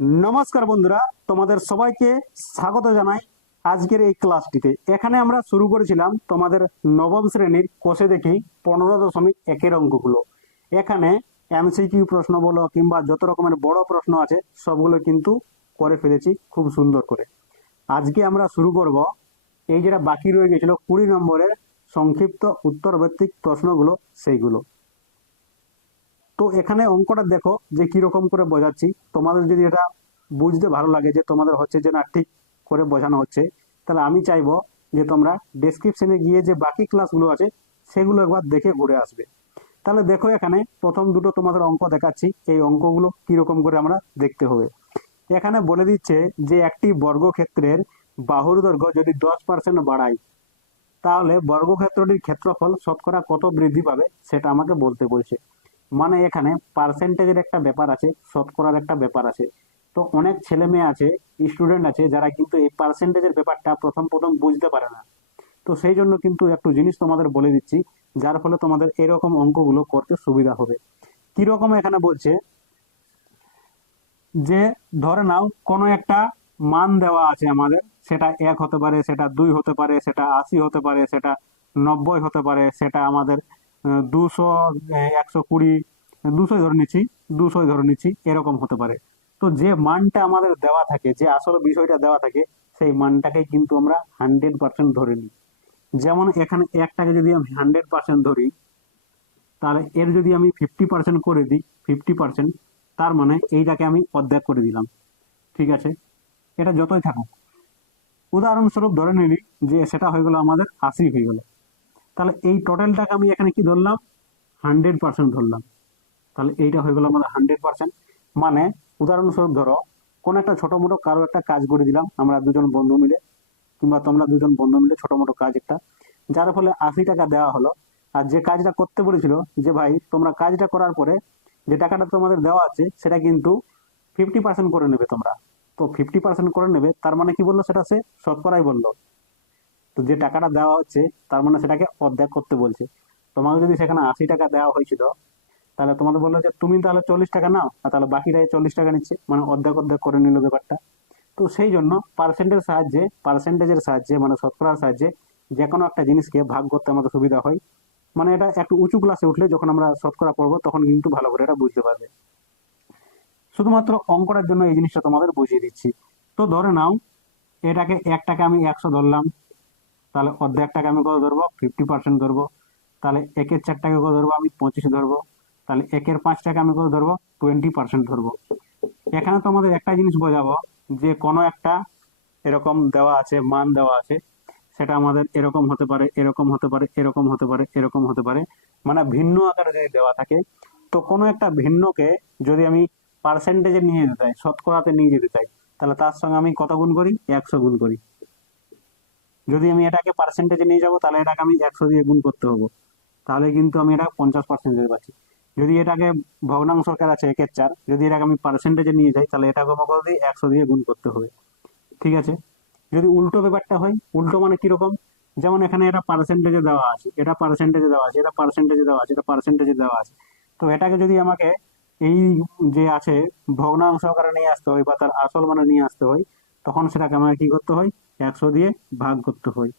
নমস্কার বন্ধুরা, তোমাদের সবাইকে স্বাগত জানাই আজকের এই ক্লাসটিতে। এখানে আমরা শুরু করেছিলাম তোমাদের নবম শ্রেণীর কোষে দেখি 15.1-এর অঙ্কগুলো। এখানে এমসিকিউ প্রশ্ন বলো কিংবা যত রকমের বড় প্রশ্ন আছে সবগুলো কিন্তু করে ফেলেছি খুব সুন্দর করে। আজকে আমরা শুরু করব এই যেটা বাকি রয়ে গেছিল 20 নম্বরের সংক্ষিপ্ত উত্তর ভিত্তিক প্রশ্নগুলো, সেইগুলো। তো এখানে অঙ্কটা দেখো যে কিরকম করে বোঝাচ্ছি। তোমাদের যদি এটা বুঝতে ভালো লাগে যে তোমাদের হচ্ছে যে না ঠিক করে বোঝানো হচ্ছে, তাহলে আমি চাইবো যে তোমরা ডেসক্রিপশনে গিয়ে যে বাকি ক্লাসগুলো আছে সেগুলো একবার দেখে ঘুরে আসবে। তাহলে দেখো এখানে প্রথম দুটো তোমাদের অঙ্ক দেখাচ্ছি, এই অঙ্কগুলো কিরকম করে আমরা দেখতে হবে। এখানে বলে দিচ্ছে যে একটি বর্গক্ষেত্রের বাহুর দৈর্ঘ্য যদি 10% বাড়ায়, তাহলে বর্গক্ষেত্রটির ক্ষেত্রফল শতকরা কত বৃদ্ধি পাবে সেটা আমাকে বলতে বলছে। মানে এখানে পার্সেন্টেজের একটা ব্যাপার আছে, শতকরার একটা ব্যাপার আছে। তো অনেক ছেলে মেয়ে আছে, স্টুডেন্ট আছে যারা কিন্তু এই পার্সেন্টেজের ব্যাপারটা প্রথম প্রথম বুঝতে পারে না। তো সেই জন্য কিন্তু একটু জিনিস তোমাদের বলে দিচ্ছি, যার ফলে তোমাদের এরকম অঙ্কগুলো করতে সুবিধা হবে। কিরকম এখানে বলছে যে ধরে নাও কোনো একটা মান দেওয়া আছে আমাদের, সেটা 1 হতে পারে, সেটা 2 হতে পারে, সেটা 80 হতে পারে, সেটা 90 হতে পারে, সেটা আমাদের 200, 120, 200 ধরে নিচ্ছি, 200 ধরে নিচ্ছি, এরকম হতে পারে। তো যে মানটা আমাদের দেওয়া থাকে, যে আসল বিষয়টা দেওয়া থাকে, সেই মানটাকে কিন্তু আমরা 100% ধরে নিই। যেমন এখানে একটাকে যদি আমি 100% ধরি, তাহলে এর যদি আমি 50% করে দিই, 50%, তার মানে এইটাকে আমি অর্ধেক করে দিলাম। ঠিক আছে, এটা যতই থাকুক, উদাহরণস্বরূপ ধরে নিলি যে সেটা হয়ে গেল আমাদের 80 হয়ে গেল, তাহলে এই টোটালটাকে আমি এখানে কি ধরলাম, 100% ধরলাম। তাহলে এইটা হয়ে গেল আমাদের 100%। মানে উদাহরণস্বরূপ ধরো কোন একটা ছোট মোটো কারো একটা কাজ করে দিলাম আমরা দুজন বন্ধু মিলে, কিংবা তোমরা দুজন বন্ধু মিলে ছোট মোটো কাজ একটা, যার ফলে 80 টাকা দেওয়া হলো। আর যে কাজটা করতে বলেছিল যে ভাই তোমরা কাজটা করার পরে যে টাকাটা তোমাদের দেওয়া আছে সেটা কিন্তু 50% করে নেবে তোমরা। তো 50% করে নেবে, তার মানে কি বললো, সেটা সে শতকরাই বললো। তো যে টাকাটা দেওয়া হচ্ছে তার মানে সেটাকে অর্ধেক করতে বলছে। তোমাকে যদি সেখানে 80 টাকা দেওয়া হয়েছিল, তাহলে তোমাদের বললো যে তুমি তাহলে 40 টাকা নাও, আর তাহলে বাকিটাই 40 টাকা নিচ্ছে, মানে অর্ধেক অর্ধেক করে নিল ব্যাপারটা। তো সেই জন্য পার্সেন্টেজের সাহায্যে মানে শতকরার সাহায্যে যে কোনো একটা জিনিসকে ভাগ করতে আমাদের সুবিধা হয়। মানে এটা একটু উঁচু ক্লাসে উঠলে যখন আমরা শতকরা পড়বো তখন কিন্তু ভালো করে এটা বুঝতে পারবে। শুধুমাত্র অঙ্কটার জন্য এই জিনিসটা তোমাদের বুঝিয়ে দিচ্ছি। তো ধরে নাও এটাকে 1 টাকা আমি 100 ধরলাম, তাহলে অর্ধেক টাকা আমি কত ধরবো, 50% ধরবো। তাহলে একের 4 টাকা কত ধরবো, আমি 25 ধরবো। তাহলে একের 5 টাকা আমি কত ধরবো, 20% ধরবো। এখানে তোমাদের একটা জিনিস বোঝাবো, যে কোনো একটা এরকম দেওয়া আছে, মান দেওয়া আছে, সেটা আমাদের এরকম হতে পারে, এরকম হতে পারে, এরকম হতে পারে, এরকম হতে পারে, মানে ভিন্ন আকারে যদি দেওয়া থাকে। তো কোনো একটা ভিন্নকে যদি আমি পার্সেন্টেজে নিয়ে যেতে চাই, শতকরাতে নিয়ে যেতে চাই, তাহলে তার সঙ্গে আমি কত গুণ করি, 100 গুণ করি। যদি আমি এটাকে পার্সেন্টেজে নিয়ে যাবো তাহলে এটাকে আমি 100 দিয়ে গুণ করতে হবো, তাহলে কিন্তু আমি এটা 50% দিতে পারছি। যদি এটাকে ভগ্নাংশ আকারে আছে 1/4, যদি এটাকে আমি পার্সেন্টেজে নিয়ে যাই তাহলে এটাকে আমাকে কত দিয়ে 100 দিয়ে গুণ করতে হবে। ঠিক আছে। যদি উল্টো ব্যাপারটা হয়, উল্টো মানে কিরকম, যেমন এখানে এটা পার্সেন্টেজে দেওয়া আছে, এটা পার্সেন্টেজে দেওয়া আছে, এটা পার্সেন্টেজে দেওয়া আছে, এটা পার্সেন্টেজে দেওয়া আছে। তো এটাকে যদি আমাকে এই যে আছে ভগ্নাংশ আকারে নিয়ে আসতে হয় বা তার আসল মানে নিয়ে আসতে হয়, তখন সেটাকে আমাকে কি করতে হয়, 100 দিয়ে ভাগ করতে হয়।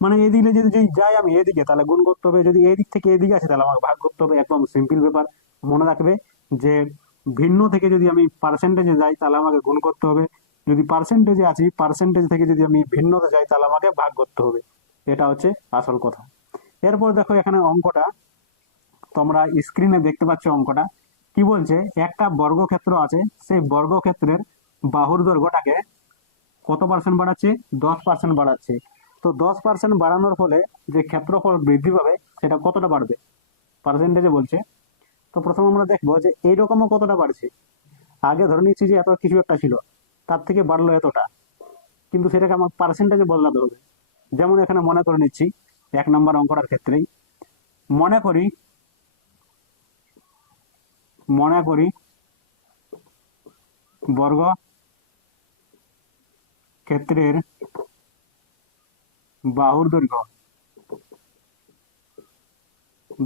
মানে এদিকে যদি যদি যাই আমি এদিকে তাহলে গুণ করতে হবে, যদি এদিক থেকে এদিকে আছে তাহলে আমাকে ভাগ করতে হবে। একদম সিম্পল ব্যাপার। মনে রাখবে যে ভিন্ন থেকে যদি আমি পার্সেন্টেজে যাই তাহলে আমাকে গুণ করতে হবে, যদি পার্সেন্টেজে আছি পার্সেন্টেজ থেকে যদি আমি ভিন্নতে যাই তাহলে আমাকে ভাগ করতে হবে। এটা হচ্ছে আসল কথা। এরপর দেখো এখানে অঙ্কটা, তোমরা স্ক্রিনে দেখতে পাচ্ছ অঙ্কটা কি বলছে। একটা বর্গক্ষেত্র আছে, সেই বর্গক্ষেত্রের বাহুর দৈর্ঘ্যটাকে কত পার্সেন্ট বাড়াচ্ছে, 10% বাড়াচ্ছে। তো 10% বাড়ানোর ফলে যে ক্ষেত্রফল বৃদ্ধি পাবে সেটা কতটা বাড়বে, পার্সেন্টেজে বলছে। তো প্রথম আমরা দেখবো যে এইরকমও কতটা বাড়ছে। আগে ধরে নিচ্ছি যে এত কিছু একটা ছিল, তার থেকে বাড়লো এতটা, কিন্তু সেটাকে আমার পার্সেন্টেজে বদলাতে হবে। যেমন এখানে মনে করে নিচ্ছি 1 নম্বর অঙ্কটার ক্ষেত্রেই, মনে করি মনে করি বর্গ ক্ষেত্রের বাহুর দৈর্ঘ্য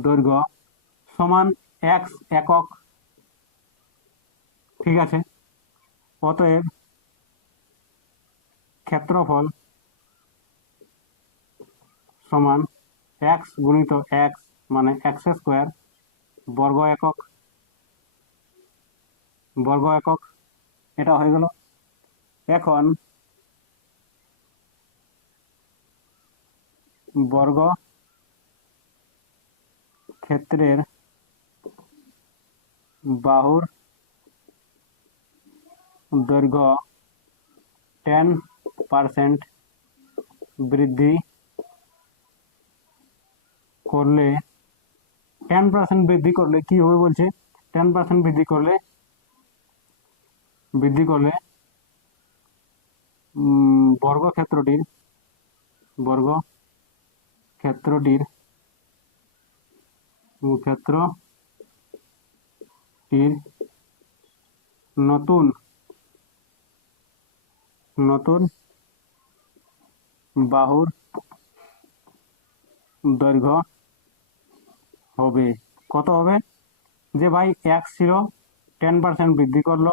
দৈর্ঘ্য সমান এক্স একক। ঠিক আছে। অতএব ক্ষেত্রফল সমান এক্স গুণিত এক্স মানে এক্স স্কোয়ার বর্গ একক এটা হয়ে গেল। এখন বর্গ ক্ষেত্রের বাহুর দৈর্ঘ্য 10% বৃদ্ধি করলে 10% বৃদ্ধি করলে কি হবে বলছে, 10% বৃদ্ধি করলে বর্গক্ষেত্রটির ক্ষেত্রটির নতুন বাহুর দৈর্ঘ্য হবে কত হবে, যে ভাই এক্স ছিল 10% বৃদ্ধি করলো,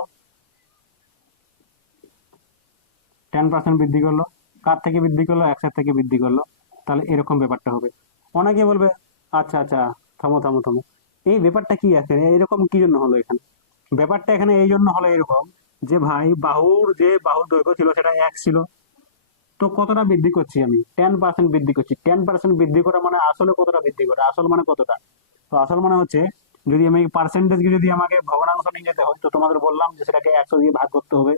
10% বৃদ্ধি করলো, কার থেকে বৃদ্ধি করলো, এক্স এর থেকে বৃদ্ধি করলো, তাহলে এরকম ব্যাপারটা হবে। অনেকে বলবে আচ্ছা আচ্ছা থামো থামো থামো, এই ব্যাপারটা কি আছে, এরকম কি জন্য হলো এখানে? ব্যাপারটা এখানে এই জন্য হলো এরকম যে ভাই বাহুর দৈর্ঘ্য ছিল সেটা এক্স ছিল, তো কতটা বৃদ্ধি করছি আমি, 10% বৃদ্ধি করছি। 10% বৃদ্ধি করা মানে আসলে কতটা বৃদ্ধি করা, আসল মানে কতটা, তো আসল মানে হচ্ছে যদি আমি পার্সেন্টেজকে যদি আমাকে ভগ্নাংশ নিয়ে যেতে হয়, তো তোমাদের বললাম যে সেটাকে 100 দিয়ে ভাগ করতে হবে।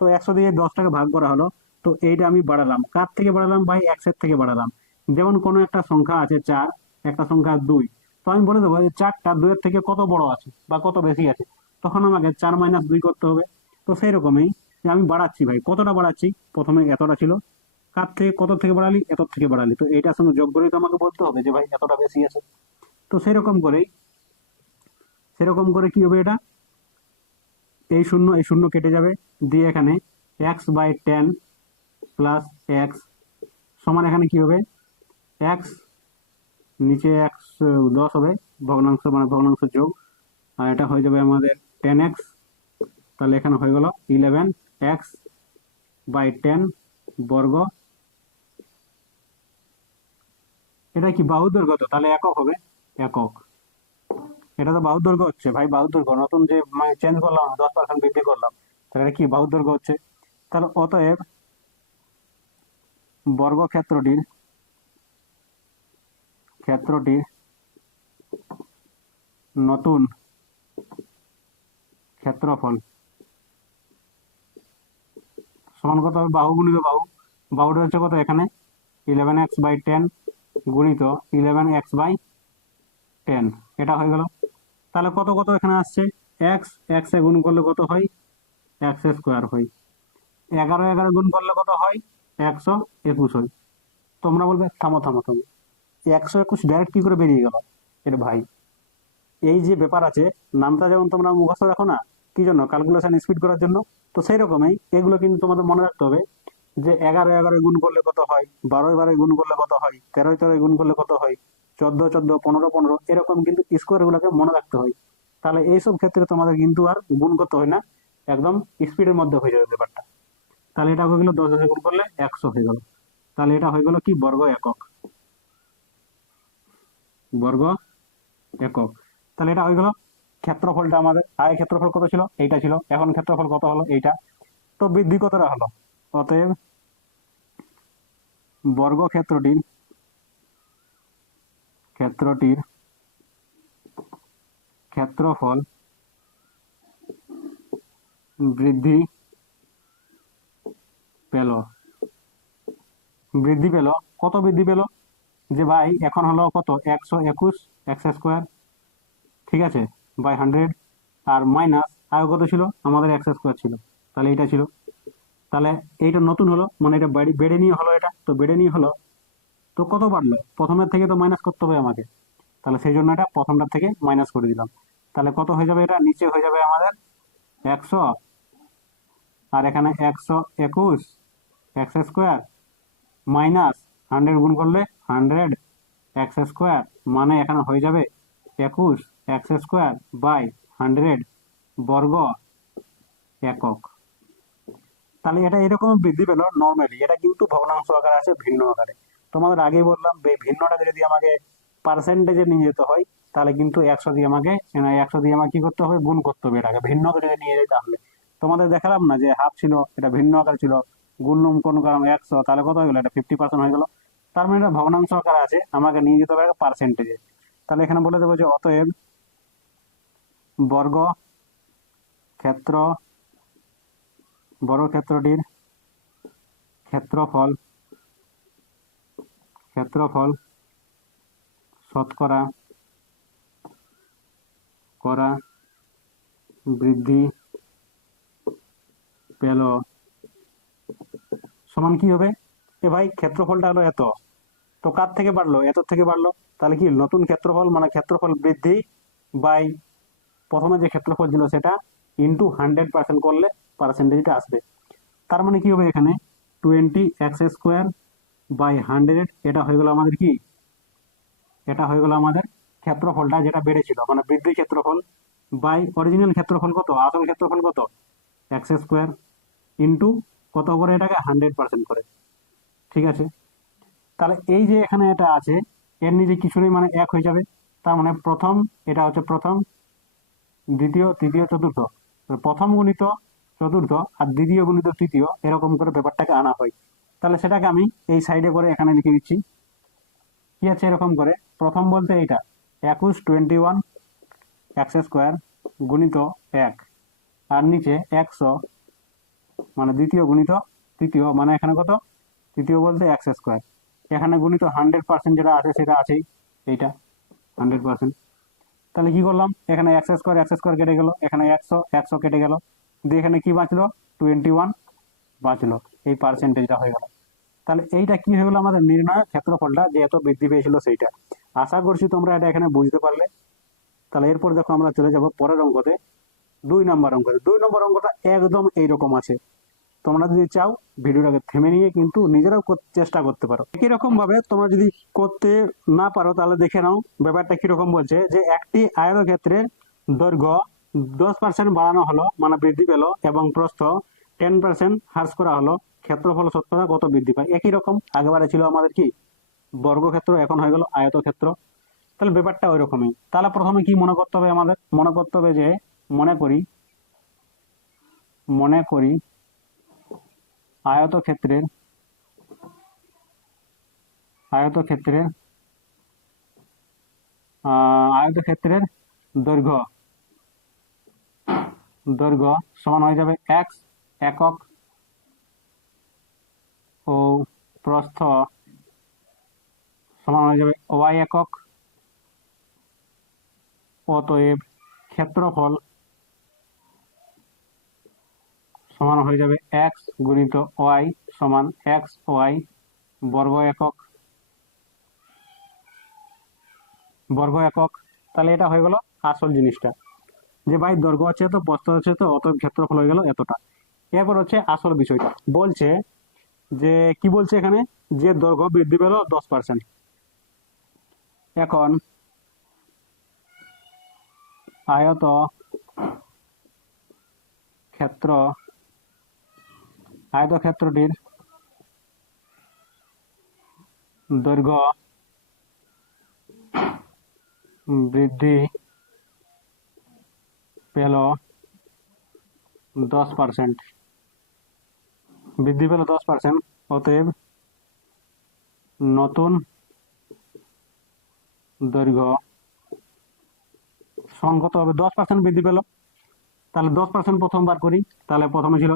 তো 100 দিয়ে 10টাকে ভাগ করা হলো, তো এইটা আমি বাড়ালাম, কার থেকে বাড়ালাম ভাই, এক্স এর থেকে বাড়ালাম। যেমন কোনো একটা সংখ্যা আছে 4, একটা সংখ্যা 2, তো আমি বলে দেবো যে 4টা 2 এর থেকে কত বড় আছে বা কত বেশি আছে, তখন আমাকে 4 - 2 করতে হবে। তো সেই রকমই যে আমি বাড়াচ্ছি ভাই, কতটা বাড়াচ্ছি, প্রথমে এতটা ছিল, কার থেকে কত থেকে বাড়ালি, এত থেকে বাড়ালি, তো এইটার সঙ্গে যোগ করেই তো আমাকে বলতে হবে যে ভাই এতটা বেশি আছে। তো সেরকম করে কি হবে, এটা এই শূন্য কেটে যাবে, দিয়ে এখানে x/10 প্লাস এক্স সমান এখানে কি হবে, এক্স নিচে এক্স 10 হবে, ভগ্নাংশ মানে ভগ্নাংশ যোগ, আর এটা হয়ে যাবে আমাদের 10x, তাহলে এখানে হয়ে গেল 11x/10 বর্গ। এটা কি বাহুর দৈর্ঘ্য, তো তাহলে একক হবে, একক। এটা তো বাহুর দৈর্ঘ্য হচ্ছে ভাই, বাহুর দৈর্ঘ্য নতুন যে চেঞ্জ করলাম 10% বৃদ্ধি করলাম, তাহলে এটা কি বাহুর দৈর্ঘ্য হচ্ছে। তাহলে অতএব ক্ষেত্রটির নতুন ক্ষেত্রফল সমান কত হবে, বাহু গুণিত বাহু, বাহুটা হচ্ছে কত এখানে 11x/10 গুণিত 11x/10, এটা হয়ে গেল। তাহলে কত কত এখানে আসছে, এক্স এক্স এ গুণ করলে কত হয়, এক্স স্কোয়ার হয়, 11 গুণ করলে কত হয়, 121 হয়। তোমরা বলবে থামো থামো থামো, 121 ডাইরেক্ট কি করে বেরিয়ে গেল, এটা ভাই এই যে ব্যাপার আছে, নামটা যেমন তোমরা মুখস্থ রাখো না, কি জন্য, ক্যালকুলেশন স্পিড করার জন্য, তো সেই রকমই এগুলো কিন্তু তোমাদের মনে রাখতে হবে যে 11 গুণ করলে কত হয়, 12 গুণ করলে কত হয়, 13 গুণ করলে কত হয়, 14 15 এরকম কিন্তু স্কোয়ার গুলোকে মনে রাখতে হয়। তাহলে এইসব ক্ষেত্রে তোমাদের কিন্তু আর গুণ করতে হয় না, একদম স্পিডের মধ্যে হয়ে যাবে ব্যাপারটা। তাহলে এটা হয়ে গেল 10 গুণ করলে 100 হয়ে গেল, তাহলে এটা হয়ে গেল কি বর্গ একক, বর্গ একক। তাহলে এটা হয়ে গেল ক্ষেত্রফলটা, আমাদের আগে ক্ষেত্রফল কত ছিল, এইটা ছিল, এখন ক্ষেত্রফল কত হলো, এইটা। তো বৃদ্ধি কতটা হলো, অতএব বর্গ ক্ষেত্রটির ক্ষেত্রফল বৃদ্ধি পেল, কত বৃদ্ধি পেল, যে ভাই এখন হলো কত 121 এক্স স্কোয়ার, ঠিক আছে, বাই 100, আর মাইনাস আগে কত ছিল আমাদের এক্স স্কোয়ার ছিল, তাহলে এইটা ছিল, তাহলে এইটা নতুন হলো মানে এটা বেড়ে নিয়ে হলো, এটা তো বেড়ে নিয়ে হলো, তো কত বাড়লো, প্রথমের থেকে তো মাইনাস করতে হবে আমাকে, তাহলে সেই জন্য এটা প্রথমটার থেকে মাইনাস করে দিলাম। তাহলে কত হয়ে যাবে, এটা নিচে হয়ে যাবে আমাদের 100, আর এখানে 121 এক্স স্কোয়ার মাইনাস 100 গুণ করলে 100 এক্স স্কোয়ার, মানে এখানে হয়ে যাবে 21 এক্স স্কোয়ার বাই 100 বর্গ একক। তাহলে এটা এরকম বৃদ্ধি পেল নর্মালি, এটা কিন্তু ভগ্নাংশ আকারে আছে, ভিন্ন আকারে। তোমাদের আগেই বললাম এই ভিন্নটাকে যদি আমাকে পার্সেন্টেজে নিয়ে যেতে হয়, তাহলে কিন্তু 100 দিয়ে আমাকে কি করতে হবে, গুণ করতে হবে এটাকে। ভিন্নকে যদি নিয়ে যাই তাহলে তোমাদের দেখালাম না যে হাফ ছিল, এটা ভিন্ন আকার ছিল, গুণলম কোন কারণ 100, তাহলে কত হয়ে গেল, এটা 50% হয়ে গেল। তার মানে এটা ভগ্নাংশ আকারে আছে, আমাকে নিয়ে যেতে হবে পার্সেন্টেজে। তাহলে এখানে বলে দেবো যে অতএব বর্গ ক্ষেত্র বর্গক্ষেত্রটির ক্ষেত্রফল ক্ষেত্রফল শতকরা করা বৃদ্ধি পেল সমান কি হবে? এ ভাই ক্ষেত্রফলটা হলো এত, তো কার থেকে বাড়লো, এত থেকে বাড়লো, তাহলে কি নতুন ক্ষেত্রফল মানে ক্ষেত্রফল বৃদ্ধি বাই প্রথমে যে ক্ষেত্রফল ছিল সেটা ইন্টু 100% করলে পার্সেন্টেজটা আসবে। তার মানে কি হবে, এখানে 20x² বাই 100, এটা হয়ে গেল আমাদের কি, এটা হয়ে গেল আমাদের ক্ষেত্রফলটা যেটা বেড়েছিল, মানে বৃদ্ধি ক্ষেত্রফল বাই অরিজিনাল ক্ষেত্রফল কত, আসল ক্ষেত্রফল কত, x² ইন্টু কত করে, এটাকে 100% করে। ঠিক আছে, তাহলে এই যে এখানে এটা আছে, এর নিচে কিছু নেই মানে এক হয়ে যাবে। তার মানে প্রথম, এটা হচ্ছে প্রথম, দ্বিতীয়, তৃতীয়, চতুর্থ, প্রথম গুণিত চতুর্থ আর দ্বিতীয় গুণিত তৃতীয়, এরকম করে ব্যাপারটাকে আনা হয়। তাহলে সেটাকে আমি এই সাইডে করে এখানে লিখে দিচ্ছি। কি আছে এরকম করে, প্রথম বলতে এইটা 21 x² গুণিত 1, আর নিচে 100 মানে দ্বিতীয় গুণিত তৃতীয়, মানে এখানে কত, তৃতীয় বলতে x², এখানে গুণিত 100% যেটা আছে সেটা আছেই, এইটা 100%। তাহলে কি করলাম, এখানে x² কেটে গেল, এখানে 100 কেটে গেল, দিয়ে এখানে কি বাঁচলো, 21 বাঁচলো, এই পার্সেন্টেজটা হয়ে গেল। তাহলে এইটা কি হয়ে গেলো, আমাদের নির্ণয় ক্ষেত্রফলটা যে এত বৃদ্ধি পেয়েছিল সেইটা। আশা করছি তোমরা এটা এখানে বুঝতে পারলে। তাহলে এরপর দেখো আমরা চলে যাব পরের অঙ্কতে, 2 নম্বর অঙ্কতে। 2 নম্বর অঙ্কটা একদম এইরকম আছে। তোমরা যদি চাও ভিডিওটাকে থেমে নিয়ে কিন্তু নিজেরাও চেষ্টা করতে পারো। একই রকম ভাবে তোমরা যদি করতে না পারো তাহলে দেখে নাও ব্যাপারটা কিরকম বলছে, যে একটি আয়তক্ষেত্রের দৈর্ঘ্য 10% বাড়ানো হলো মানে বৃদ্ধি পেল, এবং প্রস্থ 10% হ্রাস করা হলো, ক্ষেত্রফল শতকরা কত বৃদ্ধি পায়। একই রকম, আগেবারে ছিল আমাদের কি বর্গক্ষেত্র, এখন হয়ে গেল আয়তক্ষেত্র। তাহলে ব্যাপারটা ওই রকমই। তাহলে প্রথমে কি মনে করতে হবে, আমাদের মনে করতে হবে যে মনে করি আয়তক্ষেত্রের আয়তক্ষেত্রের আয়তক্ষেত্রের দৈর্ঘ্য দৈর্ঘ্য সমান হয়ে যাবে x একক ও প্রস্থ সমান হয়ে যাবে y একক। অতএব ক্ষেত্রফল সমান হয়ে যাবে x গুণিত y সমান xy বর্গ একক তাহলে এটা হয়ে গেল আসল জিনিসটা, যে ভাই দৈর্ঘ্য আছে তো, প্রস্থ আছে তো, অতএব ক্ষেত্রফল হয়ে গেল এতটা। এরপর হচ্ছে আসল বিষয়টা, বলছে যে কি বলছে এখানে, যে দৈর্ঘ্য বৃদ্ধি পেল 10%। এখন আয়ত আয়তক্ষেত্রটির দৈর্ঘ্য বৃদ্ধি পেল 10%, অতএব নতুন দৈর্ঘ্য সমান কত হবে, 10% বৃদ্ধি পেল। তাহলে 10% প্রথমবার করি, তাহলে প্রথমে ছিল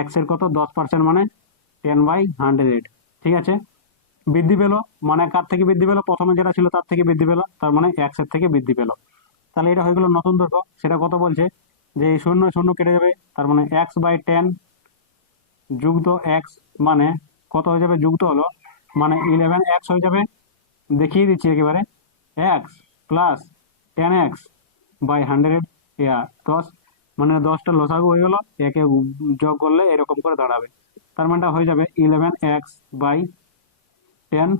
এক্স এর কত 10% মানে 10/100। ঠিক আছে, বৃদ্ধি পেল মানে কার থেকে বৃদ্ধি পেল, প্রথমে যেটা ছিল তার থেকে বৃদ্ধি পেল, তার মানে এক্স এর থেকে বৃদ্ধি পেল। তাহলে এটা হয়ে গেল নতুন দৈর্ঘ্য। সেটা কত বলছে, যে এই 0 কেটে যাবে, তার মানে x/10 যুক্ত এক্স, মানে কত হয়ে যাবে, যুক্ত হলো মানে 11x হয়ে যাবে। দেখিয়ে দিচ্ছি একেবারে, এক্স প্লাস 10x/100, 10, মানে 10টা লসাগু হয়ে গেল, একে যোগ করলে এরকম করে দাঁড়াবে। তার মানটা হয়ে যাবে 11x/10,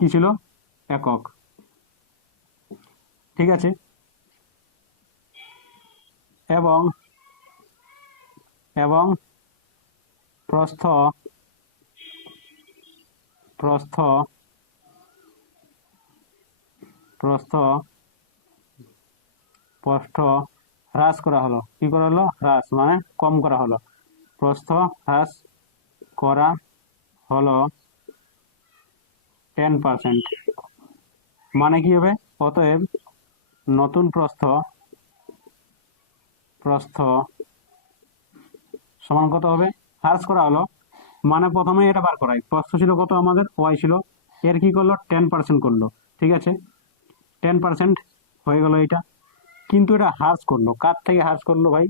কি ছিল, একক। ঠিক আছে, এবং এবং প্রস্থ প্রস্থ প্রস্থ প্রস্থ হ্রাস করা হলো। কি করা হলো? হ্রাস মানে কম করা হলো। প্রস্থ হ্রাস করা হলো 10%। মানে কি হবে? অতএব নতুন প্রস্থ প্রস্থ সমান কত হবে? হ্রাস করা হলো মানে প্রথমে এটা বার করাই। প্রস্থ ছিল কত আমাদের? ওয়াই ছিল। এর কি করলো? 10% করলো। ঠিক আছে, 10% হয়ে গেল এটা। কিন্তু এটা হ্রাস করলো কার থেকে? হ্রাস করলো ভাই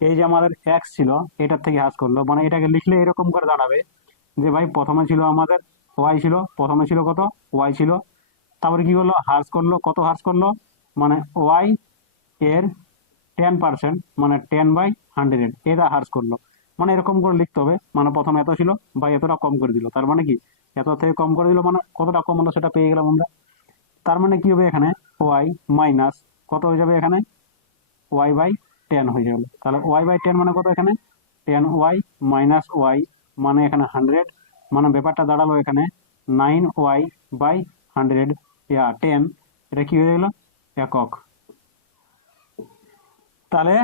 এই যে আমাদের এক্স ছিল এটার থেকে হ্রাস করলো। মানে এটাকে লিখলে এরকম করে দাঁড়াবে যে ভাই প্রথমে ছিল আমাদের ওয়াই ছিল, প্রথমে ছিল কত? ওয়াই ছিল। তারপরে কি করলো? হ্রাস করলো। কত হ্রাস করলো? মানে ওয়াই এর 10%, মানে 10/100 এটা হ্রাস করলো। মানে এরকম করে লিখতে হবে। মানে প্রথমে এত ছিল ভাই এতটা কম করে দিল, তার মানে কি এত থেকে কম করে দিল, মানে কতটা কম হলো সেটা পেয়ে গেলাম আমরা। তার মানে কি হবে? এখানে ওয়াই মাইনাস কত হয়ে যাবে? এখানে y/10 হয়ে যাবে। তাহলে y/10 মানে কত? এখানে 10y মাইনাস ওয়াই, মানে এখানে 100। মানে ব্যাপারটা দাঁড়ালো এখানে 9y/100 10। এটা কি হয়ে গেল? একক। তাহলে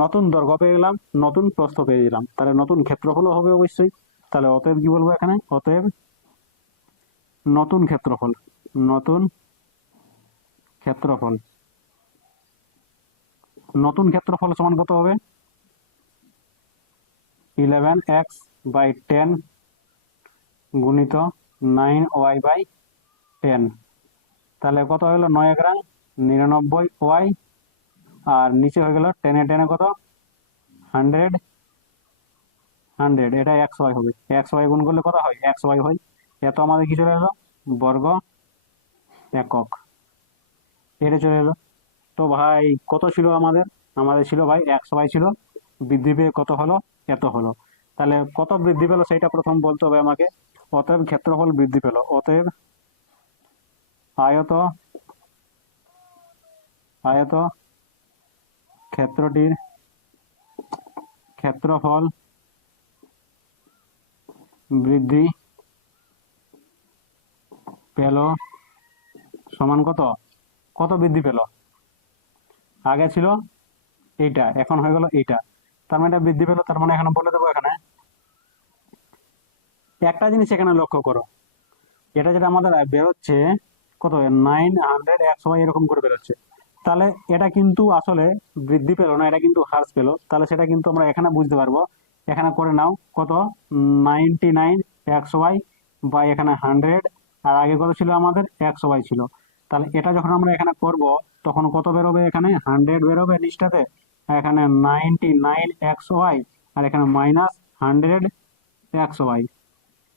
নতুন দৈর্ঘ্য পেয়ে গেলাম, নতুন প্রস্থ পেয়ে গেলাম, তাহলে নতুন ক্ষেত্রফলও হবে অবশ্যই। তাহলে অতএব কি বলবো এখানে? অতএব নতুন ক্ষেত্রফল, নতুন ক্ষেত্রফল, নতুন ক্ষেত্রফল সমান কত হবে? 11x/10 গুণিত 9y/10। তাহলে কত হলো? 9×99y। আর নিচে হয়ে গেল 10 কত? 100। এটা এক্স ওয়াই হবে। এক্স ওয়াই গুণ করলে কত হয়? এক্স ওয়াই হয়। এত আমাদের কি চলে এলো? বর্গ একক। এটা চলে এলো। তো ভাই কত ছিল আমাদের? আমাদের ছিল ভাই এক্স ওয়াই ছিল, বৃদ্ধি পেয়ে কত হলো? এত হলো। তাহলে কত বৃদ্ধি পেলো সেটা প্রথম বলতে হবে আমাকে। অতএব ক্ষেত্রফল বৃদ্ধি পেল। অতএব আয়ত আয়ত ক্ষেত্রটির ক্ষেত্রফল বৃদ্ধি পেল সমান কত? কত বৃদ্ধি পেল? আগে ছিল এইটা, এখন হয়ে গেল এইটা। তার মানে এটা বৃদ্ধি পেল। তার মানে এখানে বলে দেবো, এখানে একটা জিনিস এখানে লক্ষ্য করো, এটা যেটা আমাদের বেরোচ্ছে কত? 900 এরকম করে বেরোচ্ছে। তাহলে এটা কিন্তু আসলে বৃদ্ধি পেল না, এটা কিন্তু হ্রাস পেল। তাহলে সেটা কিন্তু আমরা এখানে বুঝতে পারবো। এখানে করে নাও কত? 99 বা এখানে 100। আর আগে কত ছিল আমাদের? XY ছিল। তাহলে এটা যখন আমরা এখানে করব তখন কত বেরোবে? এখানে 100 বেরোবে নিচটাতে, এখানে 99 XY, আর এখানে -100 XY।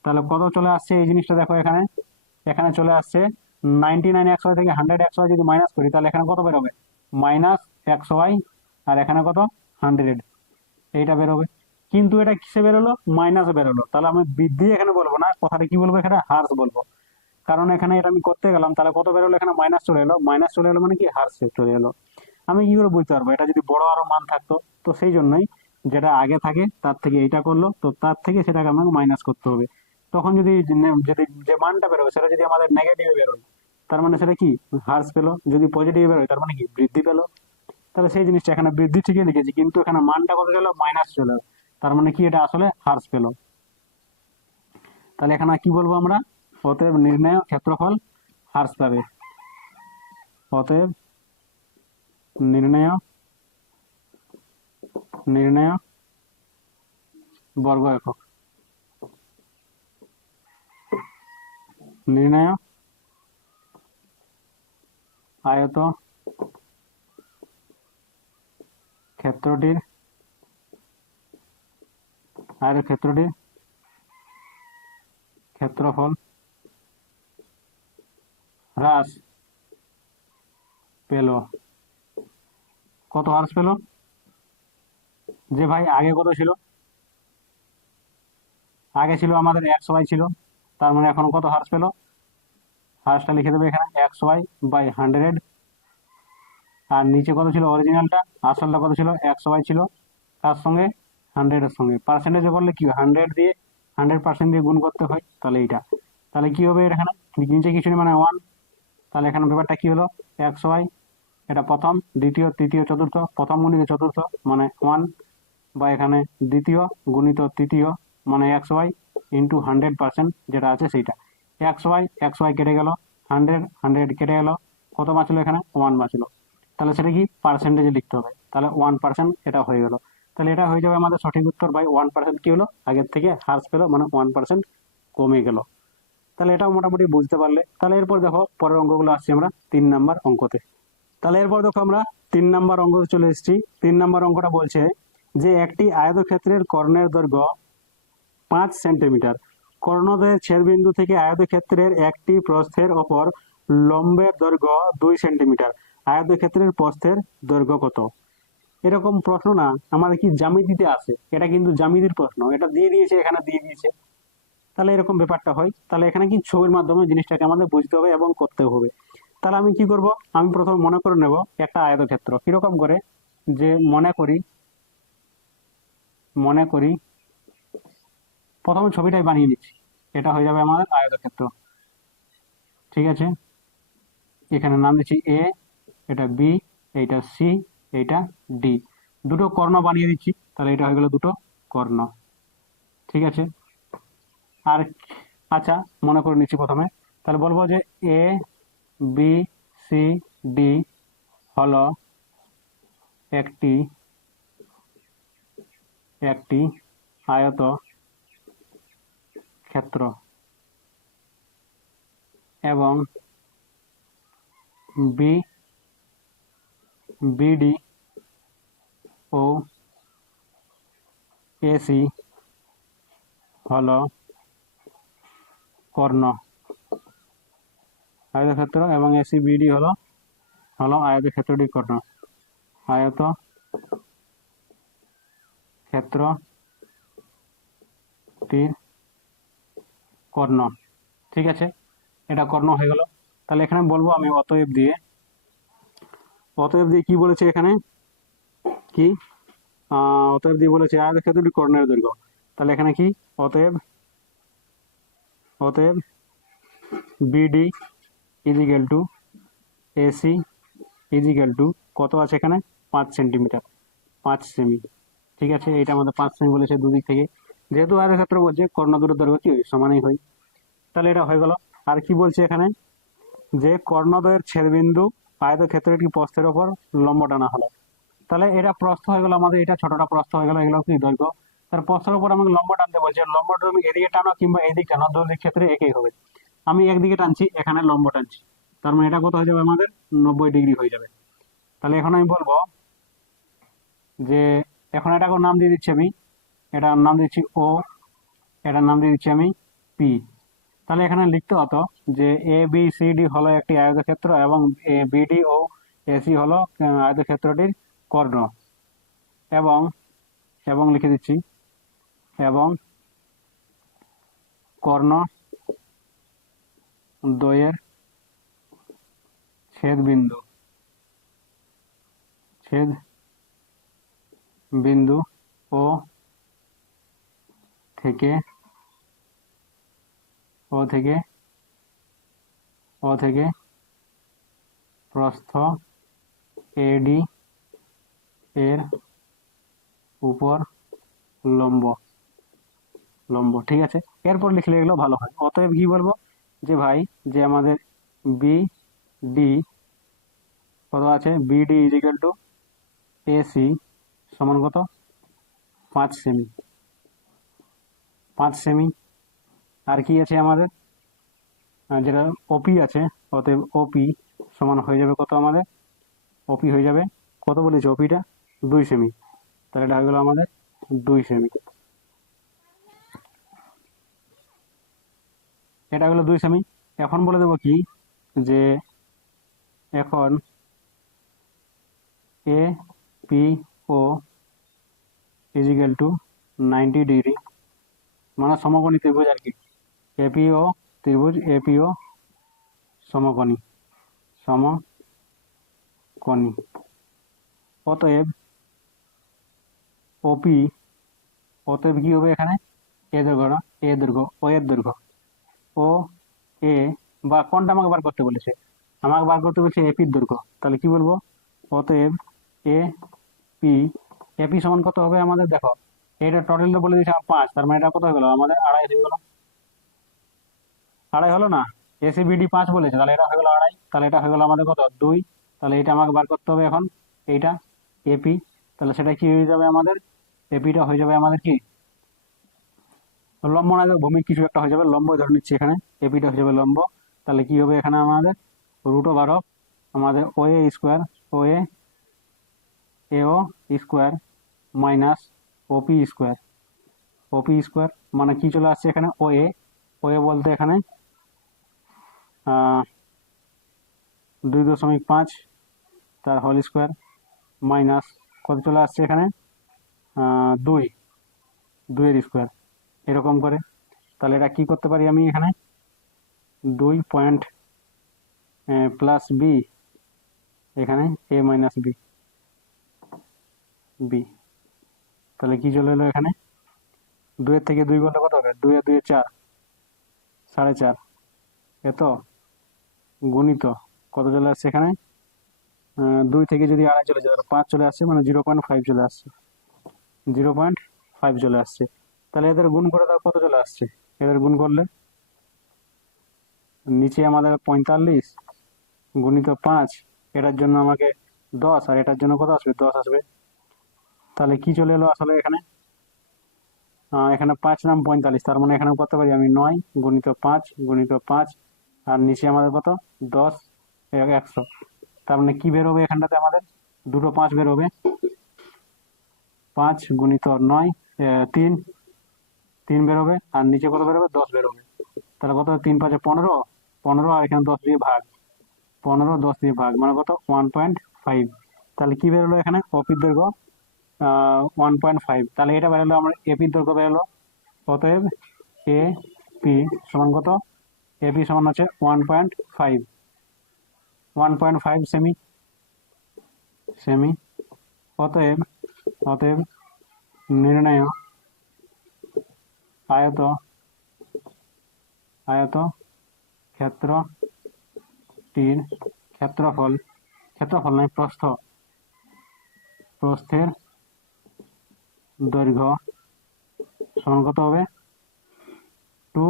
তাহলে কত চলে আসছে এই জিনিসটা দেখো এখানে। এখানে চলে আসছে 99 XY থেকে 100 XY যদি মাইনাস করি তাহলে এখানে কত বেরোবে? -XY। আর এখানে কত? 100। এইটা বেরোবে। কিন্তু এটা কিসে বেরোলো? মাইনাসে বেরোলো। তাহলে আমি বৃদ্ধি এখানে বলবো না, কথাটা কি বলবো? এখানে হ্রাস বলবো। কারণ এখানে এটা আমি করতে গেলাম, তাহলে কত বেরোলো? এখানে মাইনাস চলে এলো। মাইনাস চলে এলো মানে কি? হ্রাস চলে এলো। আমি কি করে বুঝতে পারবো? এটা যদি বড় আরো মান থাকতো, তো সেই জন্যই যেটা আগে থাকে তার থেকে এইটা করলো, তো তার থেকে সেটাকে আমাকে মাইনাস করতে হবে। তখন যদি যদি যে মানটা বেরোবে সেটা যদি আমাদের নেগেটিভে বেরোয়, তার মানে সেটা কি? হ্রাস পেলো। যদি পজিটিভে বেরোয় তার মানে কি? বৃদ্ধি পেলো। তাহলে সেই জিনিসটা এখানে বৃদ্ধি ঠিকই লিখেছি, কিন্তু এখানে মানটা কত গেল? মাইনাস চলে এলো। তার মানে কি? এটা আসলে হ্রাস পেলো। তাহলে এখানে কি বলবো আমরা? অতএব নির্ণেয় ক্ষেত্রফল হ্রাস পাবে। অতএব নির্ণেয় নির্ণেয় বর্গ একক, নির্ণেয় আয়ত ক্ষেত্রটির ক্ষেত্রটির ক্ষেত্রফল হ্রাস পেল। কত হ্রাস পেল? যে ভাই আগে কত ছিল? আগে ছিল আমাদের XY ছিল। তার মানে এখন কত হ্রাস পেল? হ্রাসটা লিখে দেবে এখানে XY/100। আর নিচে কত ছিল? অরিজিনালটা, আসলটা কত ছিল? XY ছিল। তার সঙ্গে 100-এর সঙ্গে পার্সেন্টেজে করলে কি হয়, 100% দিয়ে গুণ করতে হয়, তাহলে এইটা, তাহলে কি হবে এখানে, নিচে কিছু নেই মানে 1, তাহলে এখানে ব্যাপারটা কি হলো, XY, এটা প্রথম, দ্বিতীয়, তৃতীয়, চতুর্থ, প্রথম গুণিত চতুর্থ মানে 1, বা এখানে দ্বিতীয় গুণিত তৃতীয় মানে XY ইন্টু 100% যেটা আছে সেইটা, XY কেটে গেল, 100 কেটে গেল, কত বাঁচলো এখানে, 1 বাঁচলো, তাহলে সেটা কি পার্সেন্টেজে লিখতে হবে, তাহলে 1% এটা হয়ে গেল, তাহলে এটা হয়ে যাবে আমাদের সঠিক উত্তর, বাই 1% কি হলো, আগের থেকে হ্রাস পেলো মানে 1% কমে গেল। তাহলে এটাও মোটামুটি বুঝতে পারলে। তাহলে এরপর দেখো পরের অঙ্কগুলো আসছি আমরা 3 নাম্বার অঙ্কতে। তাহলে এরপর দেখো আমরা 3 নাম্বার অঙ্কতে চলে এসেছি। 3 নাম্বার অঙ্কটা বলছে যে একটি আয়তক্ষেত্রের কর্ণের দৈর্ঘ্য 5 সেন্টিমিটার, কর্ণদ্বয়ের ছেদবিন্দু থেকে আয়তক্ষেত্রের একটি প্রস্থের ওপর লম্বের দৈর্ঘ্য 2 সেন্টিমিটার, আয়তক্ষেত্রের প্রস্থের দৈর্ঘ্য কত? এরকম প্রশ্ন না আমাদের কি জ্যামিতিতে আসে, এটা কিন্তু জ্যামিতির প্রশ্ন, এটা দিয়ে দিয়েছে, এখানে দিয়ে দিয়েছে, তাহলে এরকম ব্যাপারটা হয়। তাহলে এখানে কি ছবির মাধ্যমে জিনিসটাকে আমাদের বুঝতে হবে এবং করতে হবে। তাহলে আমি কি করব, আমি প্রথমে মনে করে নেব একটা আয়তক্ষেত্র, কিরকম করে, যে মনে করি প্রথমে ছবিটাই বানিয়ে নিচ্ছি, এটা হয়ে যাবে আমাদের আয়তক্ষেত্র, ঠিক আছে, এখানে নাম দিচ্ছি এ, এটা বি, এইটা সি, এইটা ডি, দুটো কর্ণ বানিয়ে দিচ্ছি, তাহলে এটা হয়ে গেল দুটো কর্ণ, ঠিক আছে। আর আচ্ছা, মনে করে নিচ্ছি প্রথমে, তাহলে বলবো যে এ বি সি ডি হলো একটি একটি আয়ত ক্ষেত্র এবং বি বিডি ও এসি হলো কর্ণ, আয়তক্ষেত্র এবং এসি বিডি হলো হলো আয়তক্ষেত্রটির কর্ণ, আয়ত ক্ষেত্রটির কর্ণ, ঠিক আছে, এটা কর্ণ হয়ে গেল। তাহলে এখানে বলবো আমি অতএব দিয়ে কি বলেছে এখানে, কি অতএব দিয়ে বলেছে আয়তক্ষেত্রটি কর্ণের দৈর্ঘ্য, তাহলে এখানে কি অতএব BD equal to AC equal to কত আছে এখানে, 5 সেন্টিমিটার, 5 সেমি, ঠিক আছে, এটা আমাদের 5 সেমি বলেছে দুদিক থেকে, যেহেতু আয়তক্ষেত্র বলছে কর্ণ দুটোর দৈর্ঘ্য কি সমানই হয়, তাহলে এটা হয়ে গেল। আর কি বলছে এখানে, যে কর্ণদ্বয়ের ছেদবিন্দু আয়তক্ষেত্রটি প্রস্থের ওপর লম্ব টানা হলো, তাহলে এটা প্রস্থ হয়ে গেল আমাদের, এটা ছোটটা প্রস্থ হয়ে গেল, এগুলো কি দৈর্ঘ্য, তার প্রস্থের উপর আমাকে লম্ব টানতে বলছে, লম্বটা তুমি এদিকে টানো কিংবা এদিকে টানো, দুদিক ক্ষেত্রে একই হবে, আমি একদিকে টানছি, এখানে লম্ব টানছি, তার মানে এটা কত হয়ে যাবে আমাদের, 90 ডিগ্রি হয়ে যাবে। তাহলে এখন আমি বলবো যে এখন এটাকে নাম দিয়ে দিচ্ছি আমি, এটার নাম দিচ্ছি ও, এটার নাম দিয়ে দিচ্ছি আমি পি। তাহলে এখানে লিখতে হতো যে এ বি সি ডি হলো একটি আয়তক্ষেত্র এবং বিডি ও এসি হলো আয়তক্ষেত্রটির কর্ণ, এবং এবং লিখে দিচ্ছি, এবং কর্ণ দ্বয়ের ছেদ বিন্দু ও থেকে ও থেকে ও থেকে প্রস্থ এডি এর উপর লম্ব, ঠিক আছে, এরপর লিখলে এগুলো ভালো হয়। অতএব কি বলবো, যে ভাই যে আমাদের বি ডি কত আছে, বিডি ইজিক্যাল টু এসি সমান কত, 5 সেমি, 5 সেমি। আর কি আছে আমাদের, যেটা ওপি আছে, অতএব ওপি সমান হয়ে যাবে কত আমাদের, ওপি হয়ে যাবে কত বলেছে, ওপিটা 2 সেমি, তাহলে এটা হয়ে গেল আমাদের 2 সেমি, এটা হলো 2 সেমি। এখন বলে দেবো কি, যে এখন A P O equal to 90 degree, মানে সমকোণী ত্রিভুজ আর কি, এপিও ত্রিভুজ, এপিও সমকোণী, অতএব ওপি অতএব কি হবে এখানে এ দৈর্ঘ্য না, এ দৈর্ঘ্য, ও এর দৈর্ঘ্য, ও এ, বা কোনটা আমাকে বার করতে বলেছে, আমাকে বার করতে বলছে এপির দৈর্ঘ্য, তাহলে কি বলবো, অতএব এ পি, এপি সমান কত হবে আমাদের, দেখো এটা টোটালটা বলে দিয়েছে 5, তার মানে এটা কত হয়ে গেল আমাদের, আড়াই হয়ে গেল, আড়াই হলো না, এসিবিডি 5 বলেছে, তাহলে এটা হয়ে গেল আড়াই, তাহলে এটা হয়ে গেল আমাদের কত 2, তাহলে এটা আমাকে বার করতে হবে এখন, এইটা এপি, তাহলে সেটা কি হয়ে যাবে আমাদের, এপিটা হয়ে যাবে আমাদের কি লম্ব, না ভূমির কিছু একটা হয়ে যাবে, লম্ব ধরে নিচ্ছি এখানে, এপিটা হয়ে যাবে লম্ব, তাহলে কি হবে এখানে আমাদের √ওভার অফ আমাদের ও এ স্কোয়ার, ও এ এও স্কোয়ার মাইনাস ওপি স্কোয়ার, ওপি স্কোয়ার মানে কি চলে আসছে এখানে ও এ বলতে এখানে 2.5 তার হোল স্কোয়ার মাইনাস কত চলে আসছে এখানে 2, 2 এর স্কোয়ার, এরকম করে, তাহলে এটা কি করতে পারি আমি এখানে 2 পয়েন্ট প্লাস বি, এখানে এ মাইনাস বি, বি, তাহলে কি চলে এলো এখানে 2 এর থেকে 2 করলে কত হবে, 2 এ 2 4, 4.5, এত গুণিত কত চলে আসছে এখানে 2 থেকে যদি আড়াই চলে যায় তাহলে 5 চলে আসছে, মানে 0.5 চলে আসছে, 0.5 চলে আসছে, তাহলে এদের গুণ করে তার কত চলে আসছে, এদের গুণ করলে নিচে আমাদের 45 গুণিত 5, এটার জন্য আমাকে 10, আর এটার জন্য কত আসবে 10 আসবে, তাহলে কি চলে এলো আসলে এখানে এখানে 5 নাম 45, তার মানে এখানে করতে পারি আমি 9 গুণিত 5 গুণিত 5, আর নিচে আমাদের কত 10 100, তার মানে কি বেরোবে এখানটাতে আমাদের দুটো 5 বেরোবে, 5 গুণিত 9 3, 3 বেরোবে, আর নিচে কত বেরোবে 10 বেরোবে, তাহলে কত 3 5 15, 15 আর এখানে 10 দিয়ে ভাগ, 15 10 দিয়ে ভাগ মানে কত 1.5, তাহলে কি বেরোলো এখানে অপির দৈর্ঘ্য 1.5, তাহলে এটা বেরোলো আমার এপির দৈর্ঘ্য বেরোলো, অতএব এ পি সমান কত, এপি সমান হচ্ছে 1.5, 1.5 সেমি, সেমি, অতএব অতএব নির্ণয় আয়ত, আয়ত ক্ষেত্রটির ক্ষেত্রফল, ক্ষেত্রফল নয় প্রস্থ, প্রস্থের দৈর্ঘ্য সমান কত হবে 2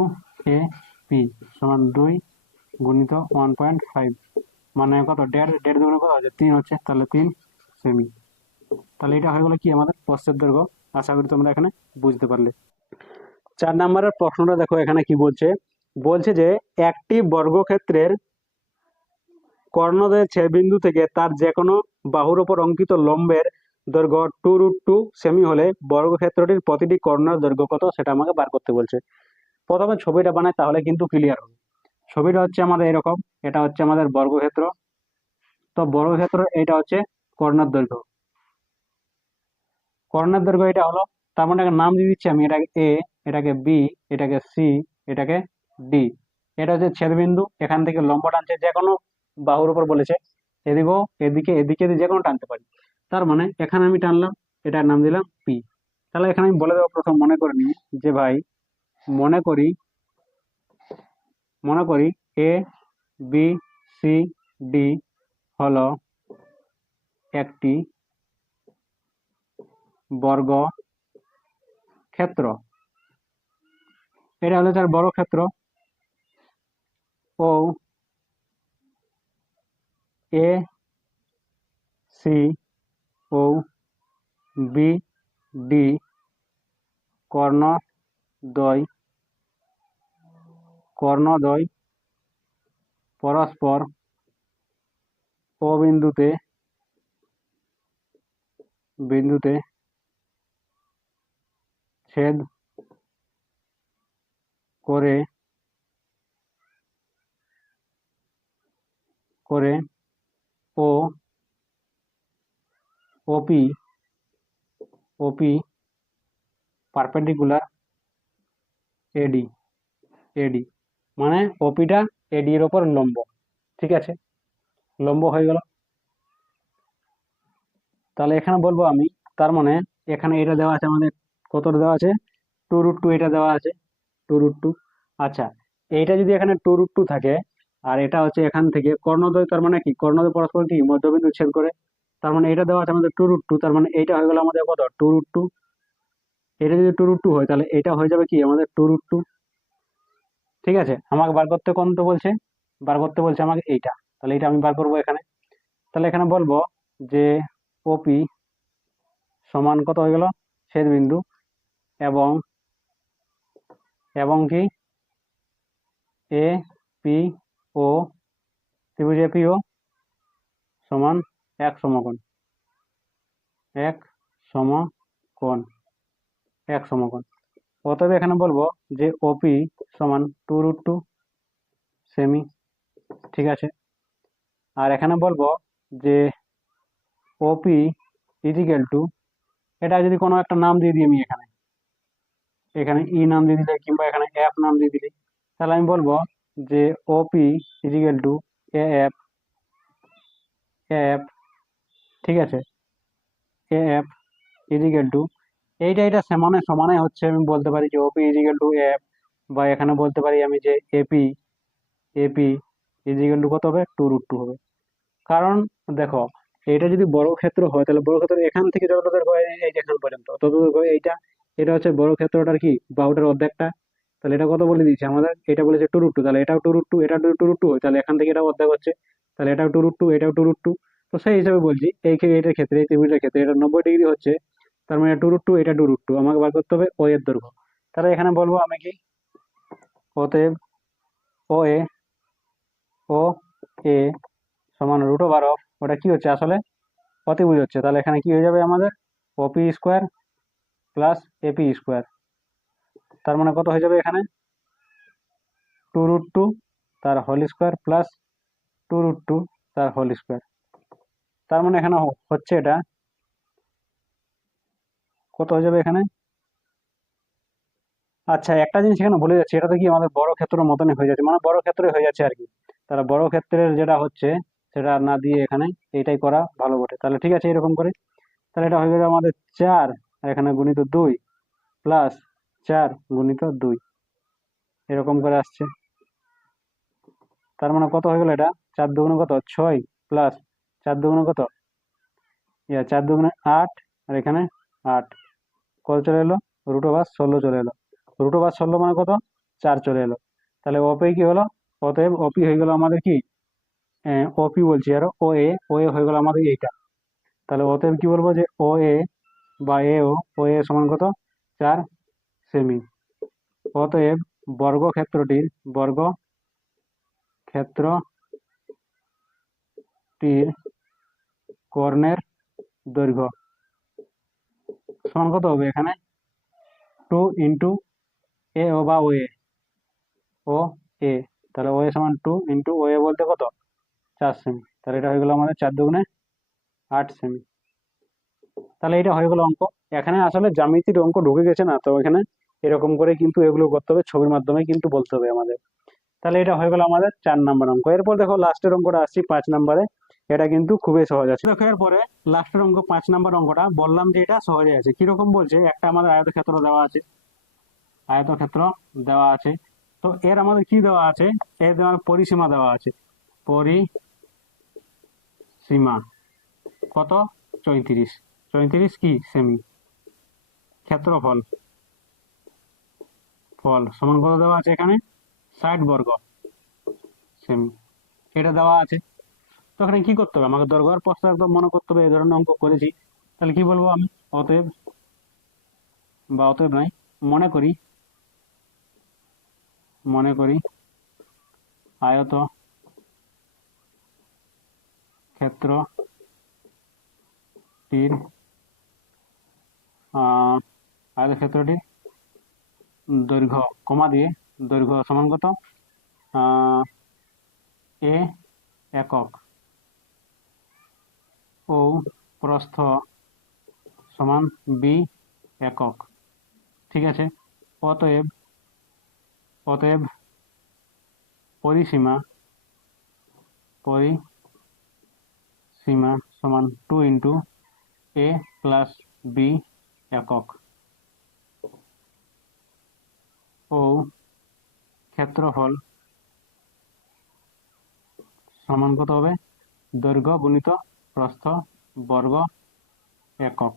পি সমান 2 গুণিত 1.5, মানে কত দেড় দুগুণে কত হচ্ছে 3 হচ্ছে, তাহলে 3 সেমি, তাহলে এটা হয়ে গেল কি আমাদের প্রস্থের দৈর্ঘ্য, আশা করি তোমরা এখানে বুঝতে পারলে। 4 নম্বরের প্রশ্নটা দেখো এখানে কি বলছে, বলছে যে একটি বর্গক্ষেত্রের কর্ণদ্বয়ের ছেদবিন্দু থেকে তার যে কোনো বাহুর ওপর অঙ্কিত লম্বের দৈর্ঘ্য 2√2 সেমি হলে বর্গক্ষেত্রটির প্রতিটি কর্ণের দৈর্ঘ্য কত সেটা আমাকে বার করতে বলছে। প্রথমে ছবিটা বানাই তাহলে কিন্তু ক্লিয়ার হবে। ছবিটা হচ্ছে আমাদের এরকম, এটা হচ্ছে আমাদের বর্গক্ষেত্র, তো বর্গক্ষেত্র এটা হচ্ছে কর্ণের দৈর্ঘ্য, কর্ণের দৈর্ঘ্য এটা হলো, তার মানে নাম দিয়ে দিচ্ছি আমি, এটাকে এ, এটাকে বি, এটাকে সি, এটাকে ডি, এটা হচ্ছে ছেদবিন্দু, এখান থেকে লম্ব টানছে যে কোনো বাহুর উপর বলেছে, এদিকেও এদিকে এদিকে যে কোনো টানতে পারি, তার মানে এখানে আমি টানলাম, এটার নাম দিলাম পি। তাহলে এখানে আমি বলে দেবো, প্রথম মনে করে নিই যে ভাই মনে করি, মনে করি এ বি সি ডি হলো একটি বর্গ ক্ষেত্র, এটা হলো তার বর্গক্ষেত্র, ও এ সি ও বি ডি কর্ণদ্বয়, কর্ণদ্বয় পরস্পর ও বিন্দুতে, বিন্দুতে ছেদ করে, করে ও ওপি, ওপি পারপেন্ডিকুলার এডি, এডি মানে ওপিটা এডি এর ওপর লম্ব, ঠিক আছে, লম্ব হয়ে গেল। তাহলে এখানে বলবো আমি, তার মানে এখানে এটা দেওয়া আছে আমাদের কতটা দেওয়া আছে, 2√2 এটা দেওয়া আছে, 2√2। আচ্ছা, এইটা যদি এখানে 2√2 থাকে, আর এটা হচ্ছে এখান থেকে কর্ণদ্বয়, তার মানে কি কর্ণদ্বয় পরস্পর কি মধ্যবিন্দু ছেদ করে, তার মানে এটা দেওয়া আছে আমাদের 2√2, তার মানে এইটা হয়ে গেল আমাদের কত, 2√2। এটা যদি 2√2 হয় তাহলে এটা হয়ে যাবে কি আমাদের 2√2। ঠিক আছে, আমাকে বার করতে কোনটা বলছে, বার করতে বলছে আমাকে এইটা, তাহলে এটা আমি বার করবো এখানে। তাহলে এখানে বলবো যে ওপি সমান কত হয়ে গেল, ছেদ বিন্দু, এবং এবং কি এ পি ও, ত্রিভুজ এপি ও সমান এক সমকোণ, এক সমকোণ, এক সমকোণ। অতএব এখানে বলবো যে ওপি সমান 2√2 সেমি। ঠিক আছে, আর এখানে বলবো যে ওপি ইজিক্যাল টু, এটা যদি কোনো একটা নাম দিয়ে দিই আমি এখানে, এখানে ই নাম দিয়ে দিলে কিংবা এখানে এফ নাম দিয়ে দিলে, তাহলে আমি বলবো যে OP equal to A F, F, ঠিক আছে, এ এফ ইজিক্যাল টু, এটা সমানে সমানে হচ্ছে, আমি বলতে পারি যে ওপি ইজিক্যাল টু এফ, বা এখানে বলতে পারি আমি যে এপি, এপি ইজিক্যাল টু কত হবে, 2√2 হবে। কারণ দেখো, এটা যদি বর্গক্ষেত্র হয় তাহলে বর্গক্ষেত্র এখান থেকে যতটা দৈর্ঘ্য হয় এই যে এখান পর্যন্ত তত দৈর্ঘ্য এইটা, এটা হচ্ছে বর্গক্ষেত্রটার কি বাহুটার অর্ধেকটা। তাহলে এটা কত বলে দিয়েছে আমাদের, এটা বলেছে 2√2, তাহলে এটাও 2√2, এটা 2√2 হয়, তাহলে এখান থেকে এটা অর্ধেক হচ্ছে, তাহলে এটাও 2√2, এটাও 2√2। তো সেই হিসাবে বলছি এটার ক্ষেত্রে, এই ত্রিভুজের ক্ষেত্রে এটা 90 ডিগ্রি হচ্ছে, তার মানে 2√2, এটা 2√2, আমাকে বার করতে হবে ও এর দৈর্ঘ্য। তাহলে এখানে বলবো আমি কি, অতএব ও এ, ও এ সমান √ওভার অফ, ওটা কি হচ্ছে আসলে অতিভুজ হচ্ছে, তাহলে এখানে কি হয়ে যাবে আমাদের, OP square plus AP square, তার মানে কত হয়ে যাবে এখানে, 2√2 তার হোল স্কোয়ার প্লাস 2√2 তার হোল স্কোয়ার, তার মানে এখানে হচ্ছে এটা কত হয়ে যাবে এখানে। আচ্ছা, একটা জিনিস এখানে ভুলে যাচ্ছে, এটা তো কি আমাদের বড় ক্ষেত্রের মতনই হয়ে যাচ্ছে, মানে বড় ক্ষেত্রে হয়ে যাচ্ছে আর কি। তাহলে বড় ক্ষেত্রের যেটা হচ্ছে সেটা না দিয়ে এখানে এইটাই করা ভালো বটে। তাহলে ঠিক আছে, এরকম করে, তাহলে এটা হয়ে যাবে আমাদের 4, আর এখানে গুণিত 2 প্লাস 4 গুণিত 2, এরকম করে আসছে। তার মানে কত হয়ে গেল এটা, 4 দুগুণে কত 6 প্লাস 4 দুগুণে কত, 4 দুগুণে 8, আর এখানে 8, কত চলে এলো, √16 চলে এলো। √16 মানে কত, 4 চলে এলো। তাহলে ওপি কি হলো, অতএব ওপি হয়ে গেল আমাদের কি, ওপি বলছি, আর ও এ হয়ে গেল আমাদের এইটা। তাহলে অতএব কি বলবো যে ও এ বা ও এ সমান কত, 4 সেমি। অতএব বর্গক্ষেত্রটির, বর্গক্ষেত্রটির কর্ণের দৈর্ঘ্য সমান কত হবে এখানে, 2 এ ও বা ও এ, তাহলে ও এ সমান 2 ও এ বলতে কত, 4 সেমি। তাহলে এটা হয়ে গেল আমাদের 4 দুগুণে 8 সেমি। তাহলে এটা হয়ে গেল অঙ্ক। এখানে আসলে জ্যামিতির অঙ্ক ঢুকে গেছে না, তো এখানে এরকম করে কিন্তু এগুলো করতে হবে, ছবির মাধ্যমে কিন্তু বলতে হবে আমাদের। তাহলে এটা হয়ে গেল আমাদের 4 নম্বর অঙ্ক। এরপর দেখো লাস্টের অঙ্কটা আসছি 5 নম্বরে, এটা কিন্তু খুবই সহজ আছে। দেখো এরপরে লাস্টের অঙ্ক 5 নম্বর অঙ্কটা বললাম যে এটা সহজে আছে, কিরকম বলছে, একটা আমাদের আয়তক্ষেত্র দেওয়া আছে, আয়তক্ষেত্র দেওয়া আছে, তো এর আমাদের কি দেওয়া আছে, এর আমাদের পরিসীমা দেওয়া আছে, পরিসীমা কত, 34, 34 কি সেমি, ক্ষেত্রফল সমান কত দেওয়া আছে এখানে, 60 বর্গ সেমি, এটা দেওয়া আছে। তো এখানে কি করতে হবে, আমাকে দৈর্ঘ্য আর প্রস্থ একদম মনে করতে হবে, এই ধরনের অঙ্ক করেছি। তাহলে কি বলবো আমি, অতএব, বা অতএব নাই, মনে করি, আয়ত ক্ষেত্রটির আয়তক্ষেত্রটির দৈর্ঘ্য কমা দিয়ে, দৈর্ঘ্য সমান কত, এ একক ও প্রস্থ সমান বি একক। ঠিক আছে, অতএব অতএব পরিসীমা সমান 2 এ প্লাস বি একক। ক্ষেত্রফল সমান কত হবে, দৈর্ঘ্য গুণিত প্রস্থ বর্গ একক।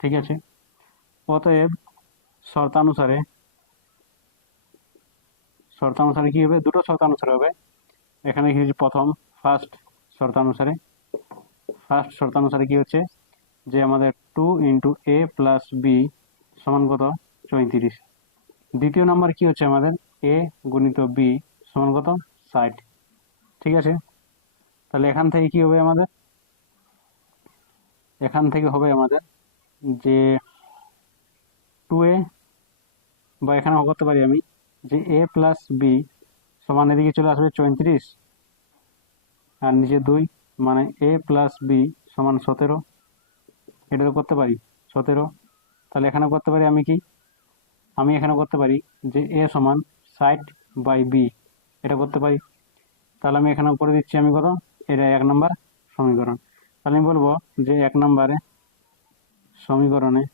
ঠিক আছে, অতএব শর্তানুসারে কি হবে, দুটো শর্তানুসারে হবে। এখানে কি প্রথম ফার্স্ট শর্তানুসারে কি হচ্ছে যে আমাদের 2 × a + b সমান কত 34। দ্বিতীয় নাম্বার কি হচ্ছে আমাদের a × b সমান কত 60। ঠিক আছে, তাহলে এখান থেকে কি হবে আমাদের, যে 2a, বা এখানে করতে পারি আমি যে a + b সমান এদিকে চলে আসবে 34 আর নিচে 2, মানে a + b সমান 17। এটা তো করতে পারি 17। তাহলে এখানে করতে পারি আমি এখানে করতে পারি যে a সমান 60/b, এটা করতে পারি। তাহলে আমি এখানে করে দিচ্ছি আমি কত, এটা 1 নম্বর সমীকরণ। তাহলে আমি বলবো যে 1 নম্বরে সমীকরণে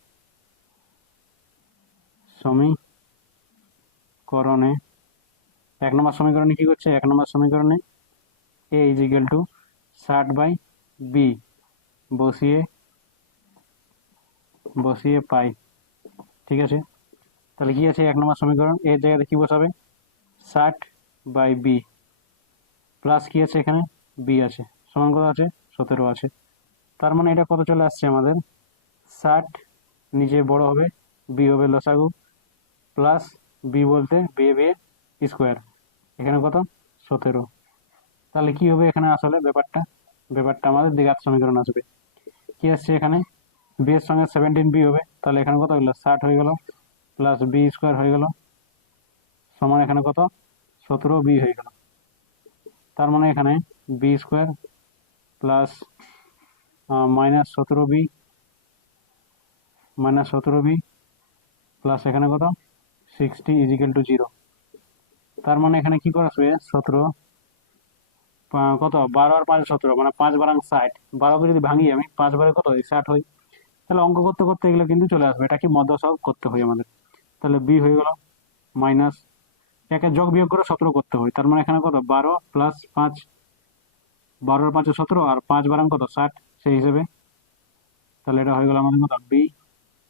1 নম্বর সমীকরণে কি করছে, 1 নম্বর সমীকরণে a = 60/b বসিয়ে পাই। ঠিক আছে, তাহলে কি আছে 1 নম্বর সমীকরণ, এর জায়গাতে কি বসাবে 60/b প্লাস কি আছে এখানে b আছে, সমান কত আছে 17 আছে। তার মানে এটা কত চলে আসছে আমাদের 60, নিচে বড় হবে b হবে লসাগু, প্লাস b বলতে b স্কোয়ার, এখানে কত 17। তাহলে কি হবে এখানে আসলে ব্যাপারটা আমাদের দ্বিঘাত সমীকরণ আসবে। কি আসছে এখানে b এর সঙ্গে 17b হবে, তাহলে এখানে কত হলো 60 হয়ে গেল, প্লাস b স্কোয়ার হয়ে গেল, সমান এখানে কত 17b হয়ে গেল। তার মানে এখানে b square plus -17b plus এখানে কত 60 = 0। তার মানে এখানে কি করে আসবে 17, কত 12 আর 5 17, মানে 5 বারাং 60, 12কে যদি ভাঙি আমি 5 বারে কত 60 হয়। তাহলে অঙ্ক করতে করতে এগুলো কিন্তু চলে আসবে, এটা কি মধ্যসহগ করতে হয় আমাদের। তাহলে b হয়ে গেল মাইনাস, একে যোগ বিয়োগ করে 17 করতে হয়। তার মানে এখানে কত 12 + 5, 12 আর 5 17, আর 5 বারাং কত 60, সেই হিসেবে। তাহলে এটা হয়ে গেল আমাদের কত b,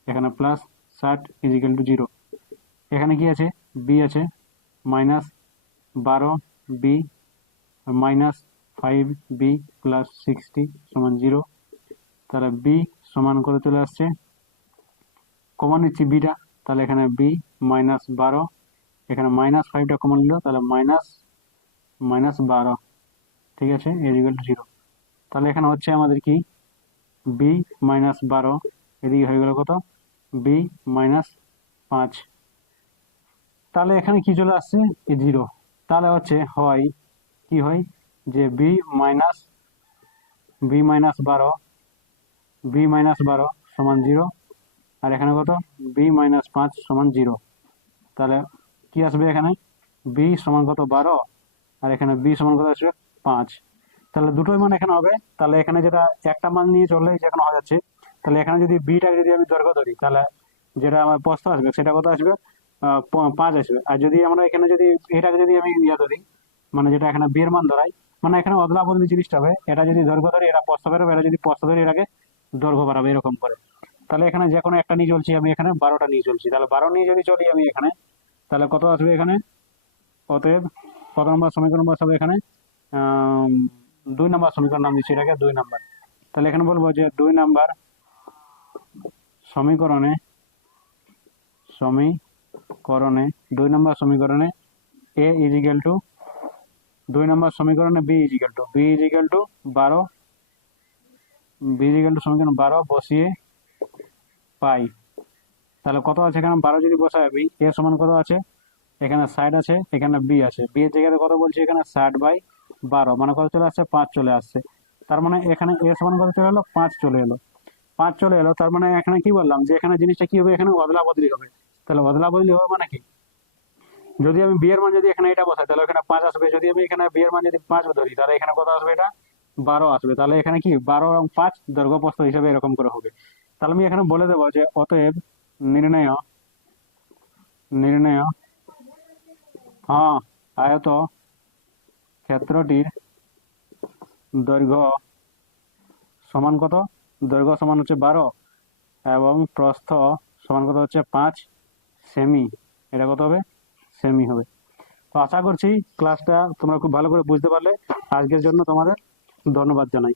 এখানে প্লাস 60 = 0। এখানে কি আছে b আছে -12b -5b প্লাস 60 সমান 0। তাহলে b সমান করে চলে আসছে, কমন নিচ্ছি বিটা, তাহলে এখানে b -12, এখানে -5টা কমন নিল, তাহলে -12। ঠিক আছে, = 0। তাহলে এখানে হচ্ছে আমাদের কি b -12, এদিকে হয়ে গেল কত b -5। তাহলে এখানে কি চলে আসছে 0। তাহলে হচ্ছে কি হয় যে b -12 সমান 0, আর এখানে কত b -5 সমান 0। তাহলে কি আসবে এখানে b সমান কত 12, আর এখানে b সমান কত আসবে 5। তাহলে দুটোই মান এখানে হবে। তাহলে এখানে যেটা একটা মান নিয়ে চললেই যেখানে হয়ে যাচ্ছে, তাহলে এখানে যদি বিটাকে যদি আমি দৈর্ঘ্য ধরি, তাহলে যেটা আমার প্রস্থ আসবে সেটা কত আসবে 5 আসবে। আর যদি আমরা এখানে যদি এটাকে যদি আমি ধরি, মানে যেটা এখানে বি এর মান ধরাই, মানে এখানে অদলা বদলি জিনিসটা হবে, এটা যদি দৈর্ঘ্য ধরি এটা প্রস্থ বেরোবে, এটা যদি প্রস্থ ধরি এটাকে দৈর্ঘ্য বাড়াবে, এরকম করে। তাহলে এখানে যে কোনো একটা নিয়ে চলছি আমি, এখানে 12টা নিয়ে চলছি, তাহলে 12 নিয়ে যদি চলি আমি এখানে, তাহলে কত আসবে এখানে, অতএব কত নম্বর সমীকরণ বসাবো এখানে 2 নম্বর সমীকরণ নাম দিচ্ছি এটাকে 2 নম্বর। তাহলে এখানে বলবো যে 2 নম্বর সমীকরণে 2 নম্বর সমীকরণে a = 2 নম্বর সমীকরণে b = 12, সমীকরণ 12 বসিয়ে পাই। তাহলে কত আছে এখানে 12 যদি বসাই আমি, a সমান কত আছে এখানে 60 আছে, এখানে b আছে, b এর জায়গাতে কত বলছি এখানে 60/12, মানে কত চলে আসছে 5 চলে আসছে। তার মানে এখানে a সমান কত চলে এলো 5 চলে এলো, 5 চলে এলো। তার মানে এখানে কি বললাম যে এখানে জিনিসটা কি হবে, এখানে অদলা বদলি হবে। তাহলে অদলা বদলি হবে মানে কি, যদি আমি বি এর মান যদি এখানে এটা বসাই তাহলে এখানে 5 আসবে, যদি আমি এখানে বি এর মান যদি 5 ধরি তাহলে এখানে কত আসবে, এটা 12 আসবে। তাহলে এখানে কি 12 এবং 5 দৈর্ঘ্য প্রস্থ হিসেবে এরকম করে হবে। তাহলে আমি এখানে বলে দেবো যে অতএব নির্ণয় হ্যাঁ, আয়ত ক্ষেত্রটির দৈর্ঘ্য সমান কত? দৈর্ঘ্য সমান হচ্ছে 12 এবং প্রস্থ সমান কত হচ্ছে 5 সেমি। এটা কত হবে? সেমি হবে। তো আশা করছি ক্লাসটা তোমরা খুব ভালো করে বুঝতে পারলে। আজকের জন্য তোমাদের ধন্যবাদ জানাই।